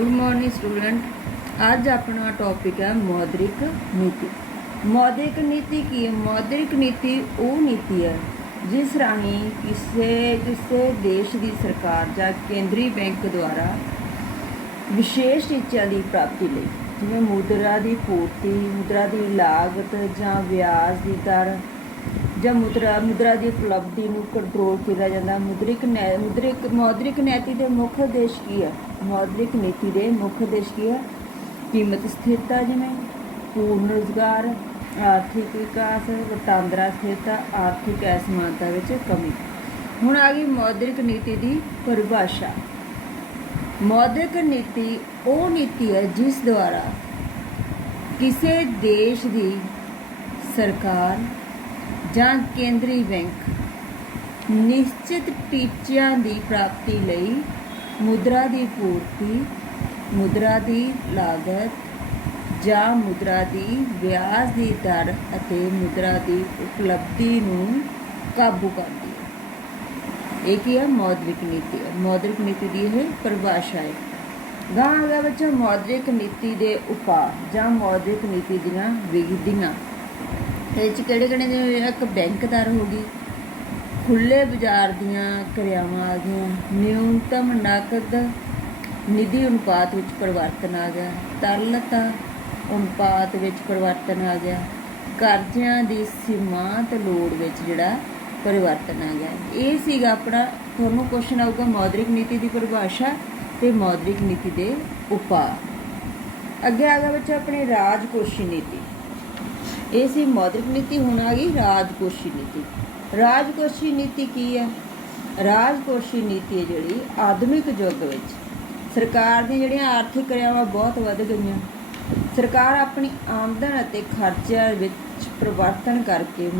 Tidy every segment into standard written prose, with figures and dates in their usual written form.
Good morning student. आज अपना topic है मौद्रिक नीति। मौद्रिक नीति की मौद्रिक नीति वो नीति है जिस राही किसी देश की सरकार या केंद्रीय बैंक द्वारा विशेष टीचों की प्राप्ति ਲਈ जिवें मुद्रा की पूर्ति, मुद्रा की लागत ਜਾਂ ਵਿਆਜ ਦੀ ਦਰ ਜਾਂ मुद्रा की उपलब्धि ਨੂੰ कंट्रोल किया जाता। मौद्रिक नीति के मुख्य उद्देश की है? मौद्रिक नीति के मुख्य उद्देश की है? कीमत स्थिरता, जिमें पूर्ण रोजगार, आर्थिक विकास, वटांदरा स्थिरता, आर्थिक असमानता में कमी। हुण आ गई मौद्रिक नीति की परिभाषा। मौद्रिक नीति वो नीति है जिस द्वारा किसी देश की सरकार ਜਾਂ ਕੇਂਦਰੀ ਬੈਂਕ ਨਿਸ਼ਚਿਤ ਟੀਚਿਆਂ ਦੀ ਪ੍ਰਾਪਤੀ ਲਈ ਮੁਦਰਾ ਦੀ ਪੂਰਤੀ, ਮੁਦਰਾ ਦੀ ਲਾਗਤ ਜਾਂ ਮੁਦਰਾ ਦੀ ਵਿਆਜ ਦੀ ਦਰ ਅਤੇ ਮੁਦਰਾ ਦੀ ਉਪਲਬਧੀ ਨੂੰ ਕਾਬੂ ਕਰਦੀ ਹੈ। ਇਹ ਕੀ ਹੈ? ਮੌਦਰਿਕ ਨੀਤੀ ਹੈ। ਮੌਦਰਿਕ ਨੀਤੀ ਦੀ ਇਹ ਪਰਿਭਾਸ਼ਾ ਹੈ। ਗਾਂ ਅਗਰ ਬੱਚੋ ਮੌਦਰਿਕ ਨੀਤੀ ਦੇ ਉਪਾਅ ਜਾਂ ਮੌਦਰਿਕ ਨੀਤੀ ਦੀਆਂ ਵਿਧੀਆਂ ਕਿਹੜੇ ਜਿਵੇਂ ਇੱਕ ਬੈਂਕ ਦਰ ਹੋ ਗਈ, ਖੁੱਲ੍ਹੇ ਬਾਜ਼ਾਰ ਦੀਆਂ ਕਿਰਿਆਵਾਂ ਆ ਗਈਆਂ, ਨਿਊਨਤਮ ਨਕਦ ਨਿਧੀ ਅਨੁਪਾਤ ਵਿੱਚ ਪਰਿਵਰਤਨ ਆ ਗਿਆ, ਤਰਲਤਾ ਅਨੁਪਾਤ ਵਿੱਚ ਪਰਿਵਰਤਨ ਆ ਗਿਆ, ਕਰਜ਼ਿਆਂ ਦੀ ਸੀਮਾਂਤ ਲੋੜ ਵਿੱਚ ਜਿਹੜਾ ਪਰਿਵਰਤਨ ਆ ਗਿਆ। ਇਹ ਸੀਗਾ ਆਪਣਾ ਤੁਹਾਨੂੰ ਕੁਐਸਚਨ ਆਊਗਾ ਮੌਦਰਿਕ ਨੀਤੀ ਦੀ ਪਰਿਭਾਸ਼ਾ ਤੇ ਮੌਦਰਿਕ ਨੀਤੀ ਦੇ ਉਪਾਅ। ਅੱਗੇ ਆ ਗਿਆ ਬੱਚਾ ਆਪਣੀ ਰਾਜਕੋਸ਼ੀ ਨੀਤੀ। ਇਹ ਸੀ ਮੌਦਰਿਕ ਨੀਤੀ। ਹੁਣ ਆ ਗਈ ਰਾਜਕੋਸ਼ੀ ਨੀਤੀ। ਰਾਜਕੋਸ਼ੀ ਨੀਤੀ ਕੀ ਹੈ? ਰਾਜਕੋਸ਼ੀ ਨੀਤੀ ਹੈ ਜਿਹੜੀ ਆਧੁਨਿਕ ਯੁੱਗ ਵਿੱਚ ਸਰਕਾਰ ਦੀਆਂ ਜਿਹੜੀਆਂ ਆਰਥਿਕ ਕਿਰਿਆਵਾਂ ਬਹੁਤ ਵੱਧ ਗਈਆਂ, ਸਰਕਾਰ ਆਪਣੀ ਆਮਦਨ ਅਤੇ ਖਰਚਿਆਂ ਵਿੱਚ ਪਰਿਵਰਤਨ ਕਰਕੇ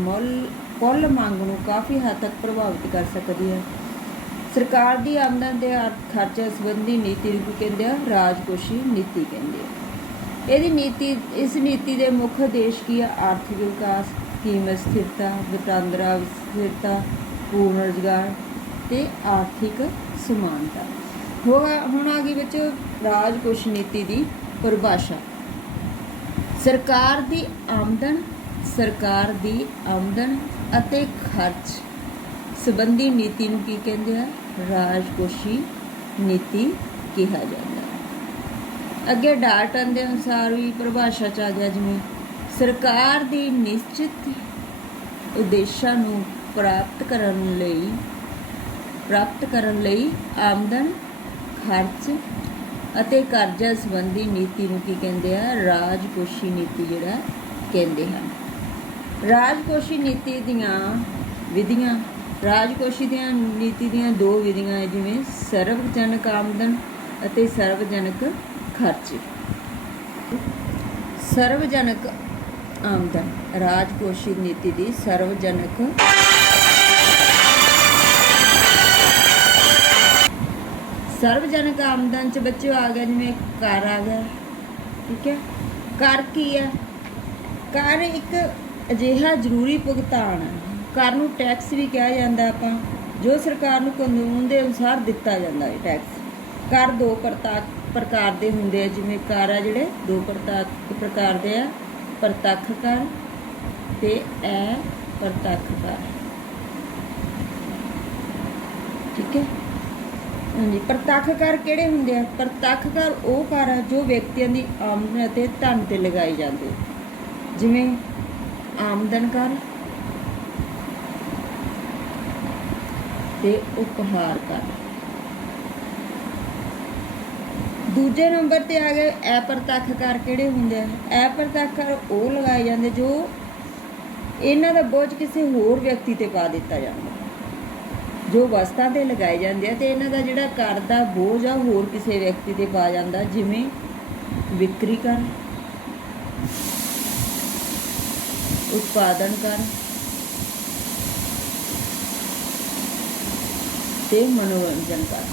ਕੁੱਲ ਮੰਗ ਨੂੰ ਕਾਫੀ ਹੱਦ ਤੱਕ ਪ੍ਰਭਾਵਿਤ ਕਰ ਸਕਦੀ ਹੈ। ਸਰਕਾਰ ਦੀ ਆਮਦਨ ਦੇ ਖਰਚੇ ਸੰਬੰਧੀ ਨੀਤੀ ਨੂੰ ਕਹਿੰਦੇ ਆ ਰਾਜਕੋਸ਼ੀ ਨੀਤੀ ਕਹਿੰਦੇ ਆ। इस नीति के मुख्य उद्देश की है? आर्थिक विकास, कीमत स्थिरता, वटांदरा स्थिरता, पूर्ण रोजगार ते आर्थिक समानता। होगा हुण आ गई बच्चों राजकोषी नीति की परिभाषा। सरकार की आमदन अते खर्च संबंधी नीति नूं की कहंदे आ? राजकोषी नीति कहा जाता है। ਅੱਗੇ ਡਾਲਟਨ ਦੇ ਅਨੁਸਾਰ ਵੀ ਪਰਿਭਾਸ਼ਾ 'ਚ ਆ ਗਿਆ ਜਿਵੇਂ ਸਰਕਾਰ ਦੀ ਨਿਸ਼ਚਿਤ ਉਦੇਸ਼ਾਂ ਨੂੰ ਪ੍ਰਾਪਤ ਕਰਨ ਲਈ ਆਮਦਨ, ਖਰਚ ਅਤੇ ਕਰਜ਼ਾ ਸੰਬੰਧੀ ਨੀਤੀ ਨੂੰ ਕੀ ਕਹਿੰਦੇ ਆ? ਰਾਜਕੋਸ਼ੀ ਨੀਤੀ ਜਿਹੜਾ ਕਹਿੰਦੇ ਹਨ। ਰਾਜਕੋਸ਼ੀ ਨੀਤੀ ਦੀਆਂ ਵਿਧੀਆਂ। ਰਾਜਕੋਸ਼ੀ ਦੀਆਂ ਨੀਤੀ ਦੀਆਂ ਦੋ ਵਿਧੀਆਂ ਜਿਵੇਂ ਸਰਵਜਨਕ ਆਮਦਨ ਅਤੇ ਸਰਵਜਨਕ ਖਰਚੇ। ਸਰਵਜਨਕ ਆਮਦਨ ਰਾਜਕੋਸ਼ੀ ਨੀਤੀ ਦੀ ਸਰਵਜਨਕ ਆਮਦਨ 'ਚ ਬੱਚੇ ਆ ਗਿਆ ਜਿਵੇਂ ਕਰ ਆ ਗਿਆ। ਠੀਕ ਹੈ, ਕਰ ਕੀ ਹੈ? ਕਰ ਇੱਕ ਅਜਿਹਾ ਜ਼ਰੂਰੀ ਭੁਗਤਾਨ ਹੈ। ਕਰ ਨੂੰ ਟੈਕਸ ਵੀ ਕਿਹਾ ਜਾਂਦਾ ਆਪਾਂ, ਜੋ ਸਰਕਾਰ ਨੂੰ ਕਾਨੂੰਨ ਦੇ ਅਨੁਸਾਰ ਦਿੱਤਾ ਜਾਂਦਾ ਹੈ। ਟੈਕਸ ਕਰ ਦੋ ਪ੍ਰਕਾਰ ਦੇ ਹੁੰਦੇ ਆ, ਜਿਵੇਂ ਕਰ ਆ ਜਿਹੜੇ ਦੋ ਪ੍ਰਕਾਰ ਦੇ ਆ, ਪ੍ਰਤੱਖ ਕਰ ਤੇ ਅਪ੍ਰਤੱਖ ਕਰ। ਠੀਕ ਹੈ ਹਾਂਜੀ। ਪ੍ਰਤੱਖ ਕਰ ਕਿਹੜੇ ਹੁੰਦੇ ਆ? ਪ੍ਰਤੱਖ ਕਰ ਉਹ ਕਰ ਆ ਜੋ ਵਿਅਕਤੀਆਂ ਦੀ ਆਮਦਨ ਅਤੇ ਧਨ ਤੇ ਲਗਾਏ ਜਾਂਦੇ, ਜਿਵੇਂ ਆਮਦਨ ਕਰ ਤੇ ਉਪਹਾਰ ਕਰ। ਦੂਜੇ ਨੰਬਰ ਤੇ ਆ ਗਏ ਅਪ੍ਰਤੱਖ ਕਰ। ਕਿਹੜੇ ਹੁੰਦੇ ਆ? ਅਪ੍ਰਤੱਖ ਕਰ ਉਹ ਲਗਾਏ ਜਾਂਦੇ ਜੋ ਇਹਨਾਂ ਦਾ ਬੋਝ ਕਿਸੇ ਹੋਰ ਵਿਅਕਤੀ ਤੇ ਪਾ ਦਿੱਤਾ ਜਾਂਦਾ, ਜੋ ਵਸਤਾਂ ਤੇ ਲਗਾਏ ਜਾਂਦੇ ਆ ਤੇ ਇਹਨਾਂ ਦਾ ਜਿਹੜਾ ਕਰ ਦਾ ਬੋਝ ਆ ਹੋਰ ਕਿਸੇ ਵਿਅਕਤੀ ਤੇ ਪਾ ਜਾਂਦਾ, ਜਿਵੇਂ ਵਿਕਰੀ ਕਰ, ਉਤਪਾਦਨ ਕਰ ਤੇ ਮਨੋਰੰਜਨ ਕਰ।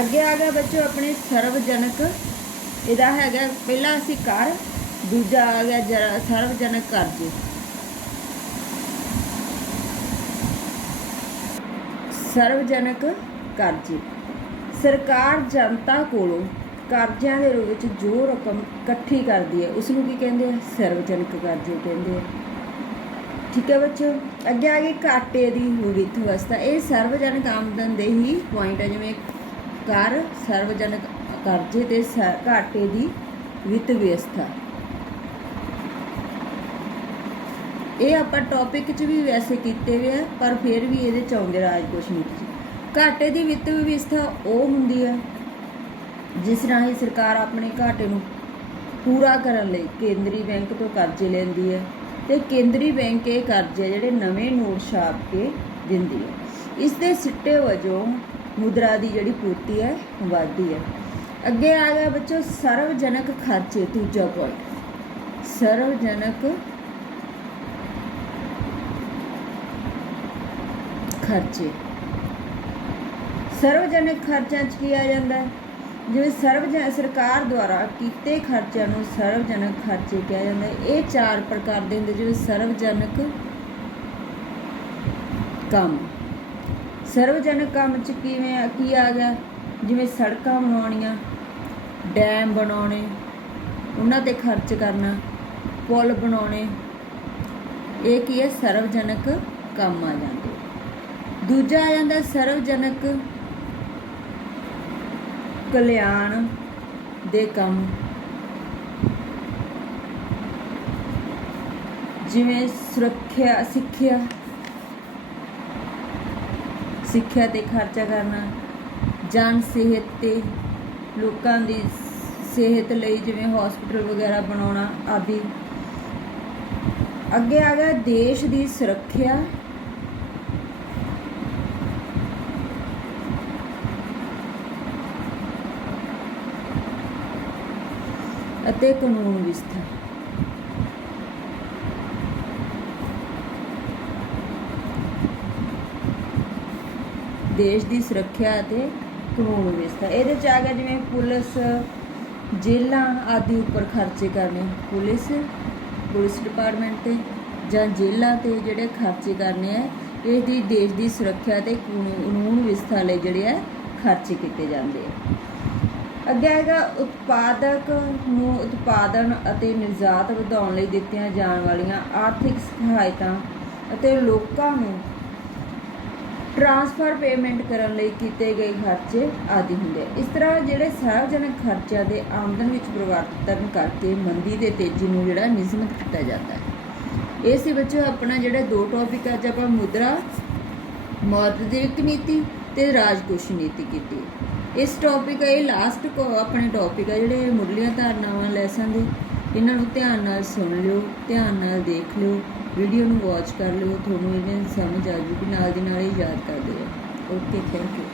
ਅੱਗੇ ਆ ਗਿਆ ਬੱਚੋ ਆਪਣੇ ਸਰਵਜਨਕ। ਇਹਦਾ ਹੈਗਾ ਪਹਿਲਾ ਅਸੀਂ ਕਰ, ਦੂਜਾ ਆ ਗਿਆ ਸਰਵਜਨਕ ਕਰਜ਼ੇ। ਸਰਵਜਨਕ ਕਰਜ਼ੇ, ਸਰਕਾਰ ਜਨਤਾ ਕੋਲੋਂ ਕਰਜ਼ਿਆਂ ਦੇ ਰੂਪ ਵਿੱਚ ਜੋ ਰਕਮ ਇਕੱਠੀ ਕਰਦੀ ਹੈ ਉਸ ਨੂੰ ਕੀ ਕਹਿੰਦੇ ਆ? ਸਰਵਜਨਕ ਕਰਜ਼ੇ ਕਹਿੰਦੇ ਆ। ਠੀਕ ਹੈ ਬੱਚੋ। ਅੱਗੇ ਆ ਗਈ ਘਾਟੇ ਦੀ ਵਿੱਤ ਵਿਵਸਥਾ। ਇਹ ਸਰਵਜਨਕ ਆਮਦਨ ਦੇ ਹੀ ਪੁਆਇੰਟ ਹੈ, ਜਿਵੇਂ ਕਰ, ਸਰਵਜਨਕ ਕਰਜ਼ੇ ਤੇ ਘਾਟੇ ਦੀ ਵਿੱਤ ਵਿਵਸਥਾ। ਇਹ ਆਪਾਂ ਟੌਪਿਕ 'ਚ ਵੀ ਵੈਸੇ ਕੀਤੇ ਹੋਏ ਆ, ਪਰ ਫਿਰ ਵੀ ਇਹਦੇ 'ਚ ਆਉਂਦੇ ਰਾਜਕੋਸ਼ ਨੀਤੀ 'ਚ। ਘਾਟੇ ਦੀ ਵਿੱਤ ਵਿਵਸਥਾ ਉਹ ਹੁੰਦੀ ਹੈ ਜਿਸ ਰਾਹੀਂ ਸਰਕਾਰ ਆਪਣੇ ਘਾਟੇ ਨੂੰ ਪੂਰਾ ਕਰਨ ਲਈ ਕੇਂਦਰੀ ਬੈਂਕ ਤੋਂ ਕਰਜ਼ੇ ਲੈਂਦੀ ਹੈ ਤੇ ਕੇਂਦਰੀ ਬੈਂਕ ਇਹ ਕਰਜ਼ੇ ਜਿਹੜੇ ਨਵੇਂ ਨੋਟ ਛਾਪ ਕੇ ਦਿੰਦੀ ਹੈ। ਇਸ ਦੇ ਸਿੱਟੇ ਵਜੋਂ ਮੁਦਰਾ ਦੀ ਜਿਹੜੀ ਪੂਰਤੀ ਹੈ ਵੱਧਦੀ ਹੈ। ਅੱਗੇ ਆ ਗਿਆ ਬੱਚੋ ਸਰਵਜਨਕ ਖਰਚੇ, ਦੂਜਾ ਪੁਆਇੰਟ। ਸਰਵਜਨਕ ਖਰਚੇ, ਸਰਵਜਨਕ ਖਰਚਿਆਂ 'ਚ ਕੀ ਆ ਜਾਂਦਾ? ਜਿਵੇਂ ਸਰਕਾਰ ਦੁਆਰਾ ਕੀਤੇ ਖਰਚਿਆਂ ਨੂੰ ਸਰਵਜਨਕ ਖਰਚੇ ਕਿਹਾ ਜਾਂਦਾ ਹੈ। ਇਹ 4 ਪ੍ਰਕਾਰ ਦੇ ਹੁੰਦੇ, ਜਿਵੇਂ ਸਰਵਜਨਕ ਕੰਮ। ਸਰਵਜਨਕ ਕੰਮ 'ਚ ਕੀ ਆ ਗਿਆ? ਜਿਵੇਂ ਸੜਕਾਂ ਬਣਾਉਣੀਆਂ, ਡੈਮ ਬਣਾਉਣੇ, ਉਹਨਾਂ 'ਤੇ ਖਰਚ ਕਰਨਾ, ਪੁਲ ਬਣਾਉਣੇ, ਇਹ ਕੀ ਹੈ? ਸਰਵਜਨਕ ਕੰਮ ਆ ਜਾਂਦੇ। ਦੂਜਾ ਆ ਜਾਂਦਾ ਸਰਵਜਨਕ ਕਲਿਆਣ ਦੇ ਕੰਮ, ਜਿਵੇਂ ਸੁਰੱਖਿਆ, ਸਿੱਖਿਆ ਤੇ ਖਰਚਾ ਕਰਨਾ, ਜਨ ਸਿਹਤ ਤੇ, ਲੋਕਾਂ ਦੀ ਸਿਹਤ ਲਈ ਜਿਵੇਂ ਹਸਪੀਟਲ ਵਗੈਰਾ ਬਣਾਉਣਾ ਆਦਿ। ਅੱਗੇ ਆ ਗਿਆ ਦੇਸ਼ ਦੀ ਸੁਰੱਖਿਆ ਅਤੇ ਕਾਨੂੰਨ ਵਿਵਸਥਾ। ਦੇਸ਼ ਦੀ ਸੁਰੱਖਿਆ ਅਤੇ ਕਾਨੂੰਨ ਵਿਵਸਥਾ। ਇਹਦੇ 'ਚ ਆ ਗਿਆ ਜਿਵੇਂ ਪੁਲਿਸ, ਜੇਲ੍ਹਾਂ ਆਦਿ ਉੱਪਰ ਖਰਚੇ ਕਰਨੇ, ਪੁਲਿਸ ਡਿਪਾਰਟਮੈਂਟ 'ਤੇ ਜਾਂ ਜੇਲ੍ਹਾਂ 'ਤੇ ਜਿਹੜੇ ਖਰਚੇ ਕਰਨੇ ਆ, ਇਹ ਦੀ ਦੇਸ਼ ਦੀ ਸੁਰੱਖਿਆ ਅਤੇ ਕਾਨੂੰਨ ਵਿਵਸਥਾ ਲਈ ਜਿਹੜੇ ਆ ਖਰਚੇ ਕੀਤੇ ਜਾਂਦੇ ਆ। ਅੱਗੇ ਆਏਗਾ ਉਤਪਾਦਕ ਨੂੰ ਉਤਪਾਦਨ ਅਤੇ ਨਿਰਯਾਤ ਵਧਾਉਣ ਲਈ ਦਿੱਤੀਆਂ ਜਾਣ ਵਾਲੀਆਂ ਆਰਥਿਕ ਸਹਾਇਤਾ ਅਤੇ ਲੋਕਾਂ ਨੂੰ ਟਰਾਂਸਫਰ ਪੇਮੈਂਟ ਕਰਨ ਲਈ ਕੀਤੇ ਗਏ ਖਰਚੇ ਆਦਿ ਹੁੰਦੇ। ਇਸ ਤਰ੍ਹਾਂ ਜਿਹੜੇ ਸਾਰਵਜਨਕ ਖਰਚਿਆਂ ਦੇ ਆਮਦਨ ਵਿੱਚ ਪਰਿਵਰਤਨ ਕਰਕੇ ਮੰਦੀ ਤੇ ਤੇਜ਼ੀ ਨੂੰ ਜਿਹੜਾ ਨਿਯਮਿਤ ਕੀਤਾ ਜਾਂਦਾ ਹੈ। ਇਹ ਸੀ ਬੱਚੋ ਆਪਣਾ ਜਿਹੜਾ 2 ਟੌਪਿਕ ਅੱਜ ਆਪਾਂ ਮੁਦਰਾ, ਮੌਦਰਿਕ ਨੀਤੀ ਤੇ ਰਾਜਕੋਸ਼ੀ ਨੀਤੀ ਕੀਤੀ। ਇਸ ਟੌਪਿਕ ਇਹ ਲਾਸਟ ਆਪਣੇ ਟੌਪਿਕ ਆ ਜਿਹੜੇ ਮੁੱਢਲੀਆਂ ਧਾਰਨਾਵਾਂ ਲੈਸਨ ਦੇ, ਇਹਨਾਂ ਨੂੰ ਧਿਆਨ ਨਾਲ ਸੁਣ ਲਿਓ, ਧਿਆਨ ਨਾਲ ਦੇਖ ਲਿਓ, ਵੀਡੀਓ ਨੂੰ ਵਾਚ ਕਰ ਲਿਓ, ਤੁਹਾਨੂੰ ਇਹਨੇ ਸਮਝ ਆ ਜੂਗੀ, ਨਾਲ ਦੀ ਨਾਲ ਹੀ ਯਾਦ ਕਰਦੇ ਰਹੋ। Okay, thank you.